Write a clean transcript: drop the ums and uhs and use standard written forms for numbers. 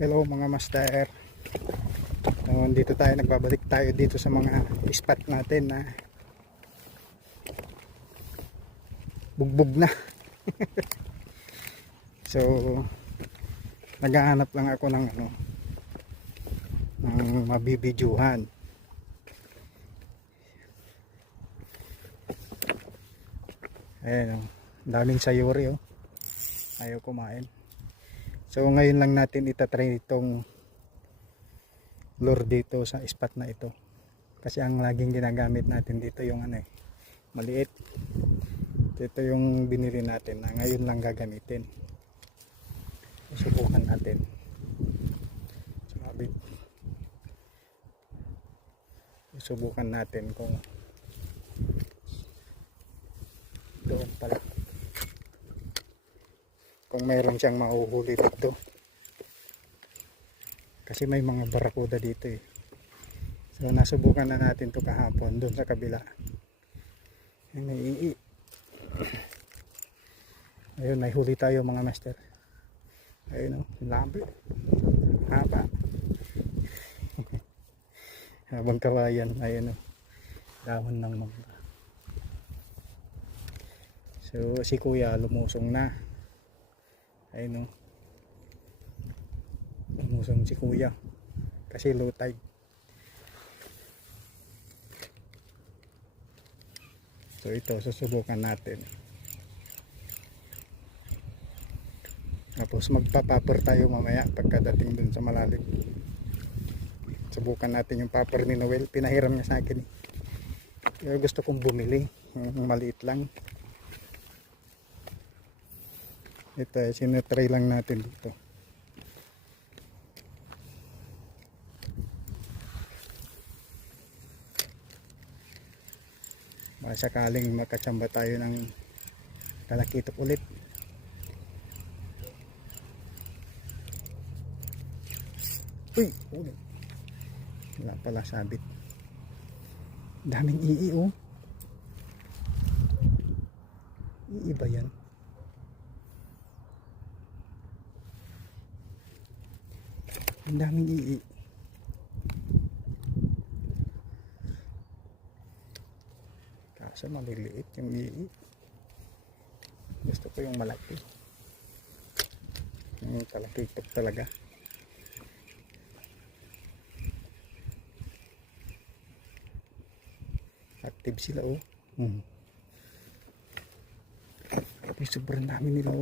Hello mga master. Dito tayo, nagbabalik tayo dito sa mga spot natin na bugbog na. So naghahanap lang ako ng ng mabibidyuhan. Ayan, daming sayuri ayaw kumain. So ngayon lang natin itatry itong lure dito sa spot na ito, kasi ang laging ginagamit natin dito yung maliit. Ito yung binili natin na ngayon lang gagamitin. Subukan natin. Subukan natin kung doon pala, kung mayroon siyang mahuhuli dito, kasi may mga barakuda dito So nasubukan na natin to kahapon doon sa kabila. Ayun, may huli tayo mga master. Ayun labi, haba. Habang kawayan, ayun dahon ng mangga. So si kuya lumusong na. Ayun lumusong si kuya kasi low tide. So ito, susubukan natin. Tapos magpa-popper tayo mamaya pagkadating dun sa malalim. Subukan natin yung popper ni Noel. Pinahiram niya sa akin Pero gusto kong bumili yung maliit lang. Ito sinetry lang natin dito. Baka sakaling makatsamba tayo ng talakitok ulit. Uy, ulit. Wala pala sabit. Daming iiba yan. Ang daming kaso maliliit yung gusto ko yung malaki, yung talakitok talaga. Active sila Sobrang dami nila